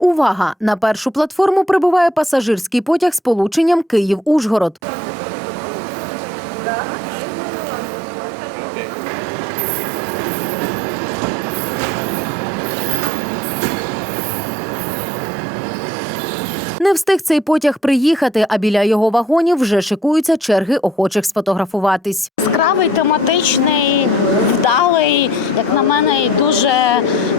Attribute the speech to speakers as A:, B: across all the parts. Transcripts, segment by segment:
A: Увага! На першу платформу прибуває пасажирський потяг з полученням Київ-Ужгород. Не встиг цей потяг приїхати, а біля його вагонів вже шикуються черги охочих сфотографуватись. Яскравий, тематичний, вдалий, як на мене, і дуже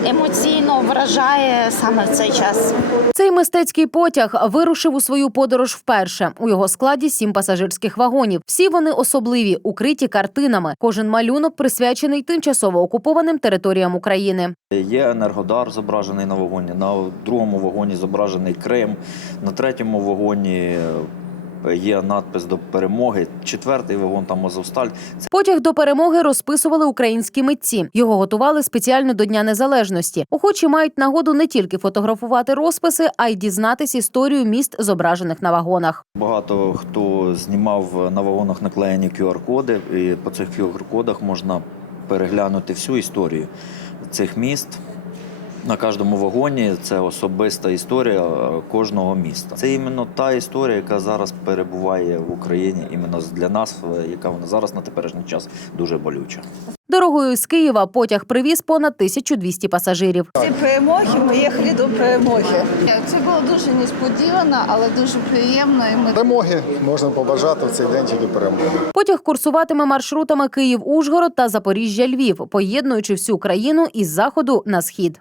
A: емоційно вражає саме в цей час.
B: Цей мистецький потяг вирушив у свою подорож вперше. У його складі сім пасажирських вагонів. Всі вони особливі, укриті картинами. Кожен малюнок присвячений тимчасово окупованим територіям України.
C: Є енергодар зображений на вагоні, на другому вагоні зображений Крим, на третьому вагоні е, є надпис до перемоги. Четвертий вагон там Азовсталь.
B: Потяг до перемоги розписували українські митці. Його готували спеціально до Дня Незалежності. Охочі мають нагоду не тільки фотографувати розписи, а й дізнатись історію міст, зображених на вагонах.
C: багато хто знімав на вагонах наклеєні QR-коди, і по цих QR-кодах можна переглянути всю історію цих міст. На кожному вагоні це особиста історія е, кожного міста. Це іменно та історія, яка зараз перебуває в Україні, іменно для нас, е, яка вона зараз на теперішній час дуже болюча.
B: Дорогою з Києва потяг привіз понад 1200 пасажирів.
D: Ці перемоги ми їхали до перемоги. Це було дуже несподівано, але дуже приємно. І
E: ми Перемоги можна побажати в цей день тільки перемоги.
B: Потяг курсуватиме маршрутами Київ-Ужгород та Запоріжжя-Львів, поєднуючи всю країну із заходу на схід.